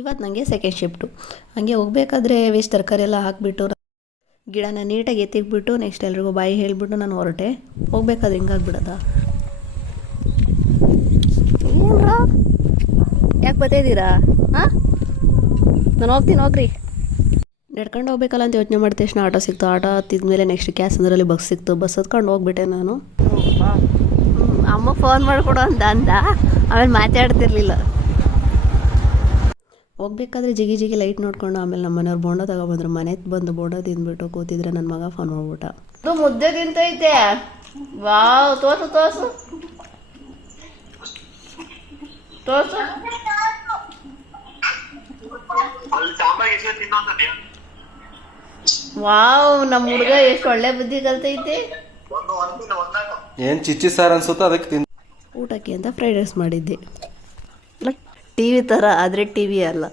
ಇವತ್ತು ನನಗೆ second shift. ಹಂಗೆ ಹೋಗ್ಬೇಕಾದ್ರೆ ವೇಸ್ಟ್ ತರಕಾರಿ ಎಲ್ಲ ಹಾಕಿಬಿಟ್ಟು ಗಿಡನ ನೀಟಾಗಿ ಎತ್ತಿಕ್ಬಿಟ್ಟು ನೆಕ್ಸ್ಟ್ ಎಲ್ರಿಗೂ ಬಾಯಿ ಹೇಳಿಬಿಟ್ಟು ನಾನು ಹೊರಟೆ. ಹೋಗ್ಬೇಕಾದ್ರೆ ಹಿಂಗಾಗ್ಬಿಡೋದ. ಏನ್ರ ಯಾಕೆ ಬರ್ತಾಯಿದ್ದೀರಾ? ಹಾಂ, ನಾನು ಹೋಗ್ತೀನಿ, ಹೋಗ್ರಿ. ನಡ್ಕೊಂಡು ಹೋಗ್ಬೇಕಲ್ಲ ಅಂತ ಯೋಚನೆ ಮಾಡಿದ ತಕ್ಷಣ ಆಟೋ ಸಿಕ್ತು. ಆಟೋ ಹತ್ತಿದ್ಮೇಲೆ ನೆಕ್ಸ್ಟ್ ಕ್ಯಾಸ್ ಅಂದ್ರಲ್ಲಿ ಬಸ್ ಸಿಕ್ತು. ಬಸ್ ಹತ್ಕೊಂಡು ಹೋಗ್ಬಿಟ್ಟೆ ನಾನು. ಅಮ್ಮ ಫೋನ್ ಮಾಡಿಕೊಡು ಅಂದ ಆಮೇಲೆ ಮಾತಾಡ್ತಿರ್ಲಿಲ್ಲ. ಹೋಗ್ಬೇಕಾದ್ರೆ ಜಿಗಿ ಜಿಗಿ ಲೈಟ್ ನೋಡ್ಕೊಂಡು ಆಮೇಲೆ ನಮ್ಮ ಮನೆಯವ್ರು ಬೋಂಡ ತಗೊಬಂದ್ರು. ಮನೆಗೆ ಬಂದು ಬೋಂಡ ತಿಂದ್ಬಿಟ್ಟು ಕೂತಿದ್ರೆ ನನ್ನ ಮಗ ಫೋನ್ ಮಾಡ್ಬಿಟ್ಟ. ಇದು ಮುದ್ದೆ ತಿಂತೈತೆ. ವಾವ್, ತೋರ್ಸು ತೋರ್ಸು ತೋರ್ಸು. ವಾವ್, ನಮ್ಮ ಹುಡುಗ ಎಷ್ಟು ಒಳ್ಳೆ ಬುದ್ಧಿ ಕಲ್ತೈತೆ. ಏನ್ ಚಿಚ್ಚಿ ಸಾರ್ ಅನ್ಸುತ್ತ ಅದಕ್ಕೆ ಊಟಕ್ಕೆ ಅಂತ ಫ್ರೈಡ್ ರೈಸ್ ಮಾಡಿದ್ದೆ. ಟಿವಿ ಥರ ಆದರೆ ಟಿವಿ ಅಲ್ಲ.